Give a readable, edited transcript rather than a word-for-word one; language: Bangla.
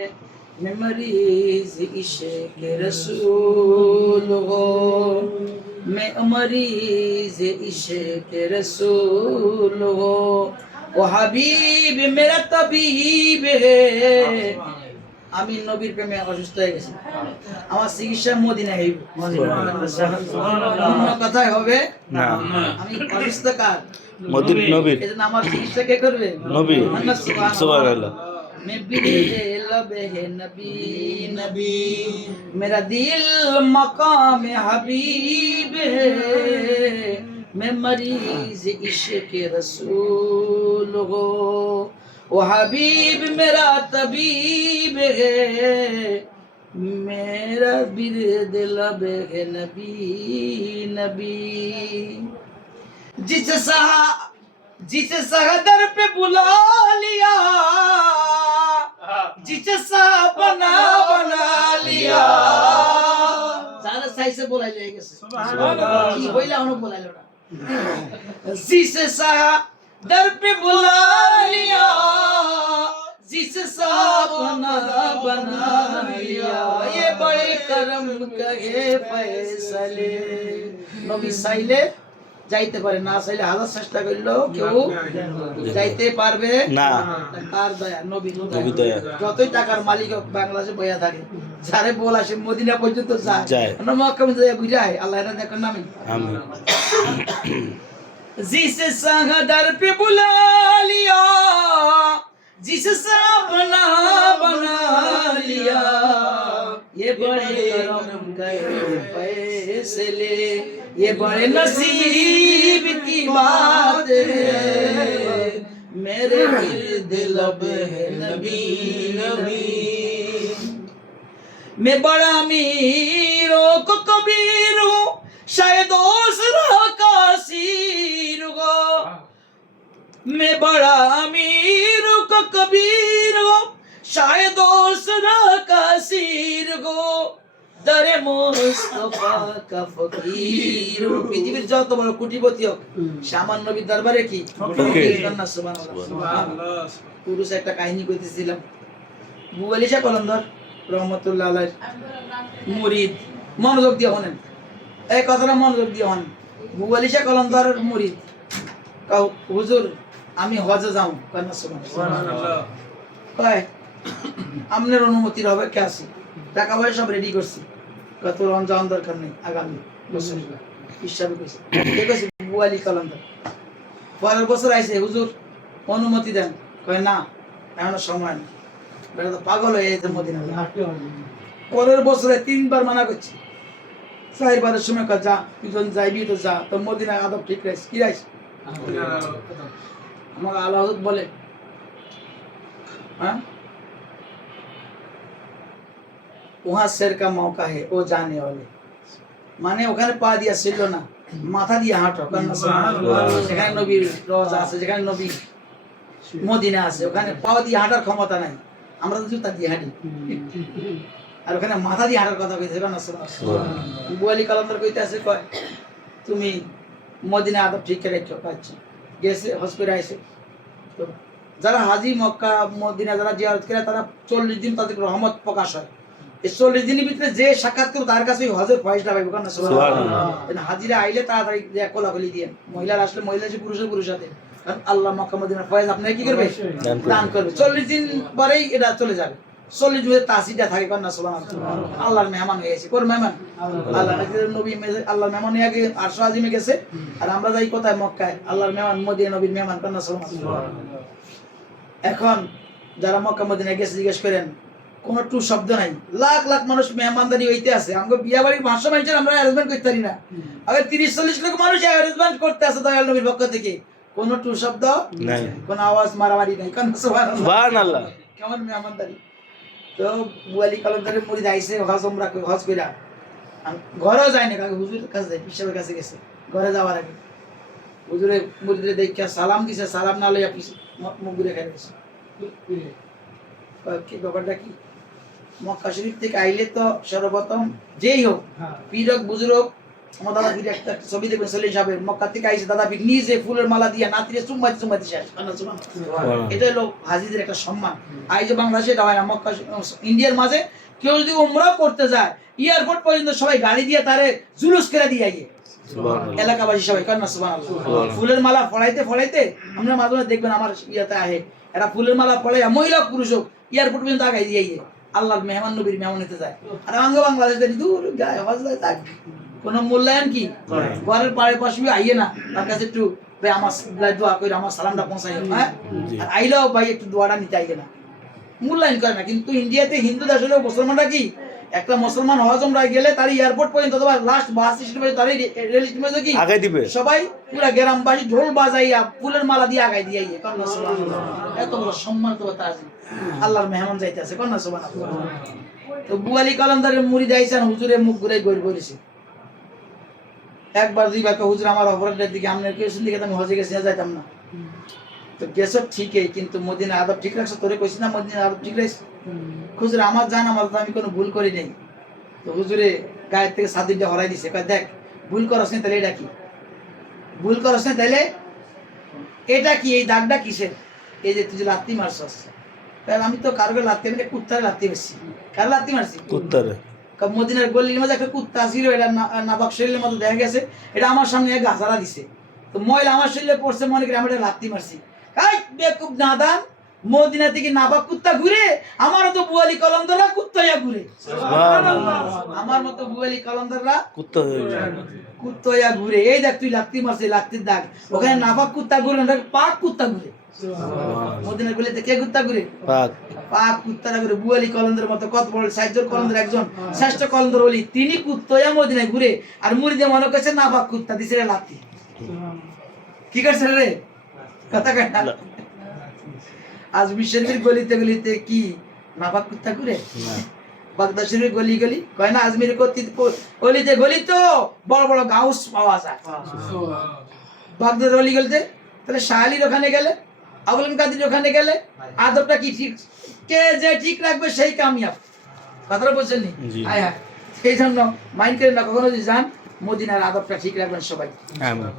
मैं मरीज इश्क रसूल हो, मैं मरीज इश्क रसूल हो, वो हबीब मेरा तबीब है। আমি নবীর প্রেমে অসুস্থ হয়ে গেছি, আমার চিকিৎসা মদিনায় হইব, অন্য কথায় হবে না। আমি অসুস্থ কার? নবীর। এজন্য আমার চিকিৎসা কে করবে? নবী। সুবহানাল্লাহ। मैं बिदे लबे है नबी नबी, मेरा दिल मकाम हबीब है, मैं मरीज इश्क रसूल हो, वो हबीब मेरा तबीब है, मेरा बिरद लबे है नबी नबी। जिसे सहदर पे बुला लिया, जिसे सा बना लिया, सारा सही से बोला जाएगा। की बोला उन्होंने बोला लोड़ा। जिसे सहदर पे बुला लिया, जिसे सा बना लिया, ये बड़े करम कहे फैसले। नबी साइले যাইতে পারে না, চাইলে হাজার চেষ্টা করলেও কেউ যাইতে পারবে না। কার দয়া? নবী দয়া। যতই টাকার মালিক হোক বাংলাদেশে বইয়া থাকে, যারে বল আসে মদিনা পর্যন্ত যায়, মক্কা মদিনা বুঝায় আল্লাহ এর দেখেন নামে। আমিন। जिसे सहदर पे बुला लिया, जिसे बना लिया, ये बड़े करम गए फैसले, ये बड़े नसीब की बात है, मेरे दिल है नबी नबी। मैं बड़ा अमीरों को कबीर हूँ, शायद दूसरा कासीर हो, मैं बड़ा अमीर को कबीर हो, शायद दूसरा कासीर हो, दरे मुस्तफा का फकीर हो। পৃথিবীর যত বড় কোটিপতি হোক সামান্য নবীর দরবারে কি ফকির। সুবহানাল্লাহ। পুরুষ একটা কাহিনী কইতেছিলাম। বুয়ালিশা কলন্দর রহমাতুল্লাহ আলাইহি মুরিদ, মনোযোগ দিয়ে শুনেন এই কথাটা, মনোযোগ দিয়ে শুনেন। বুয়ালিশা কলন্দরের মুরিদ কাউ হুজুর আমি হজে যাও, কন্যা সুবহানাল্লাহ কয় আমনের অনুমতির অপেক্ষা আছি, টাকা পয়সা সব রেডি করছি, কত রন যাওয়ার দরকার নেই, আগামী বছর হিসাবে কইছে। ঠিক আছে বুয়ালি কলন্দর পরের বছর আইছে, হুজুর অনুমতি দেন, কয় না এখনো সময় নেই, বেটা তো পাগল হয়ে যেতে মদিনা। পরের বছরে 3 বার মানা করছি, 4 বারের সময় কয় যা, তুই যাইবি তো যা, তো মদিনায় আদব ঠিক রাইস কি রাইস। আমাকে আল্লাহ বলে हाँ वहां शेर का मौका है वो जाने वाले, মানে ওখানে পা দিয়া ছিল না, মাথা দিয়ে হাঁটো, যেখানে নবীর রওজা আছে, যেখানে নবী মদিনা আছে, ওখানে পা দিয়ে হাঁটার ক্ষমতা নাই, আমরা তো জুতা দিয়ে হাঁটি, আর ওখানে মাথা দিয়ে হাঁটার কথা কইতে না। বুয়ালি কালান্দর কইতে আছে, কয় তুমি মদিনা আদব ঠিক করে রেখো, পাচ্ছি গেছে হসপিটাল আইছে। তো যারা হাজি মক্কা মদিনা যারা জিয়ারত করে তারা 40 দিন তাদের রহমত প্রকাশ হয়, এই 40 দিনের ভিতরে যে সাক্ষাৎ করে তার কাছে হজের ফয়সালা পাইবে। কারণ সুবহানাল্লাহ হাজিরা আইলে তাড়াতাড়ি কোলাকুলি দিয়ে, মহিলারা আসলে মহিলা যে পুরুষের সাথে, কারণ আল্লাহ মক্কা মদিনার ফয়েজ আপনাকে কি করবে? দান করবে। 40 দিন পরেই এটা চলে যাবে, 40 দিনের তাসিটা থাকে। কারণ সুবহানাল্লাহ আল্লাহর মেহমান হয়ে গেছে। কোন মেহমান? আল্লাহ নবী আল্লাহর মেহমান হয়ে আগে আরশ আজিমে গেছে, আর আমরা যাই কোথায়? মক্কায় আল্লাহর মেহমান, মদিনা নবীর মেহমান। কারণ সুবহানাল্লাহ এখন যারা মক্কা মদিনায় গেছে জিজ্ঞেস করেন, কোন টু শব্দ নাই, লাখ লাখ মানুষ মেহমানদারি হইতে আছে, আমাকে বিয়া বাড়ির 500 মানুষের আমরা অ্যারেঞ্জমেন্ট করতে পারি না, আগে 30-40 লক্ষ মানুষ অ্যারেঞ্জমেন্ট করতে আছে দয়াল নবীর পক্ষ থেকে, কোন টু শব্দ নাই, কোন আওয়াজ মারামারি নাই। কারণ সুবহানাল্লাহ কেমন মেহমানদারি। তো বুয়ালি কালন্দরের মুরিদ আইছে হজ উমরা হজ কইরা, ঘরেও যায় না, কাকে হুজুরের কাছে যায়, পিসাবের কাছে গেছে। ঘরে যাওয়ার আগে হুজুরে মুরিদরে দেখিয়া সালাম দিছে, সালাম না লইয়া মুখ ঘুরে খেয়ে গেছে। কি ব্যাপারটা কি? মক্কা শরীফ থেকে আইলে তো সর্বপ্রথম যেই হোক, পীর হোক বুজুর্গ হোক, আমার দাদা পীর একটা ছবি দেখবেন সলিম সাহেবের, মক্কা থেকে আইসে দাদা পীর নিজে ফুলের মালা দিয়ে নাতিরে চুম্বাইতে শেষ। এটা হলো হাজিদের একটা সম্মান। আর যে বাংলাদেশে এটা হয় না, মক্কা ইন্ডিয়ার মাঝে কেউ যদি উমরা করতে যায় এয়ারপোর্ট পর্যন্ত সবাই গাড়ি দিয়ে তারে জুলুস করে দিয়ে আইয়ে এলাকাবাসী সবাই কান্না সুবহানাল্লাহ। ফুলের মালা ফড়াইতে আমরা মাঝে মাঝে দেখবেন আমার ইয়াতে আহে, এরা ফুলের মালা পড়াইয়া মহিলা পুরুষ হোক এয়ারপোর্ট পর্যন্ত আগাই দিয়ে আইয়ে আল্লাহর মেহমান নবীর মেহমান হতে যায়। আর বাংলাদেশ দূর গায়ে হজ যায় কোন মূল্যায়ন কি ঘরের পাড়ে পাশে আইয়ে না, তার কাছে একটু ভাই আমার দোয়া করে আমার সালামটা পৌঁছাই, হ্যাঁ আর আইলেও ভাই একটু দোয়াটা নিতে আইয়ে না, মূল্যায়ন করে না। কিন্তু ইন্ডিয়াতে হিন্দু দেশ হলেও মুসলমানরা কি একটা মুসলমান হজ উমরা গেলে তার এয়ারপোর্ট পর্যন্ত অথবা লাস্ট বাস স্টেশন পর্যন্ত তার রেল স্টেশন পর্যন্ত কি আগে দিবে সবাই পুরো গ্রামবাসী ঢোল বাজাইয়া ফুলের মালা দিয়ে আগাই দিয়ে আইয়ে কন্যা সুবহানাল্লাহ। এত বড় সম্মান তো তার আল্লাহর মেহমান যাইতেছে কন্যা সুবহানাল্লাহ। তো বুয়ালি কলমদারের মুরিদ আইছেন হুজুরে মুখ ঘুরাই গড় করেছে একবার দুইবার, হুজুর আমার অপরাধের দিকে আপনার কেউ দিকে আমি হজে গেছি যাইতাম না। তো গেছো ঠিকই, কিন্তু মদিনা আদব ঠিক রাখছো, তোরে কইছি না মদিনা আদব ঠিক রাখছো। হুজুর আমার জান আমার তো আমি কোনো ভুল করি নাই। তো হুজুরে গায়ের থেকে সাদিরটা হরাই দিছে, কয় দেখ ভুল করছ না তাহলে এটা কি, ভুল করছ না তাহলে এটা কি, এই দাগটা কিসের, এই যে তুই যে লাত্তি মারছস। কারণ আমি তো কারো লাত্তি আমি কুত্তারে লাত্তি মারছি। কার লাত্তি মারছি? কুত্তারে। মদিনার গলির মাঝে একটা কুত্তা ছিল, এটা নাবাক শরীরের মতো দেখা গেছে, এটা আমার সামনে গাছারা দিছে। তো ময়লা আমার শরীরে পড়ছে, মনে করি আমি এটা লাত্তি মারছি। কাই বেকুব নাদান, মদিনা থেকে নাবাক কুত্তা ঘুরে, আমারও তো বুয়ালি কলমদাররা কুত্তাইয়া ঘুরে, আমার মতো বুয়ালি কলমদাররা কুত্তা হয়ে যায়। কুত্তাইয়া ঘুরে। এই দেখ তুই লাত্তি মারছিস, লাত্তির দাগ, ওখানে নাবাক কুত্তা ঘুরে, পাক কুত্তা ঘুরে। মদিনার গলিতে কে কুত্তা ঘুরে? পাক পাক কুত্তারা ঘুরে। বুয়ালি কলমদার মতো কত বড় সাইজর কলমদার একজন শ্রেষ্ঠ কলমদার বলি, তিনি কুত্তাইয়া মদিনায় ঘুরে, আর মুরিদে মনে করছে নাবাক কুত্তা দিছে রে লাত্তি। কি করছে রে কথা কয় না। আজ বিশ্বের গলিতে গলিতে কি নাবাক কুত্তা ঘুরে? বাগদাদ শরীফের গলি গলি কয় না, আজমির গলিতে গলি তো বড় বড় গাউস পাওয়া যায় বাগদাদ গলি গলিতে। তাহলে শাহালির ওখানে গেলে, আবুল কাদির ওখানে গেলে আদবটা কি ঠিক, কে যে ঠিক রাখবে সেই কামিয়াব। কথাটা বলছেন নি? হ্যাঁ হ্যাঁ, সেই জন্য মাইন্ড করেন না, কখনো যদি যান মদিনার আদবটা ঠিক রাখবেন সবাই। আমিন।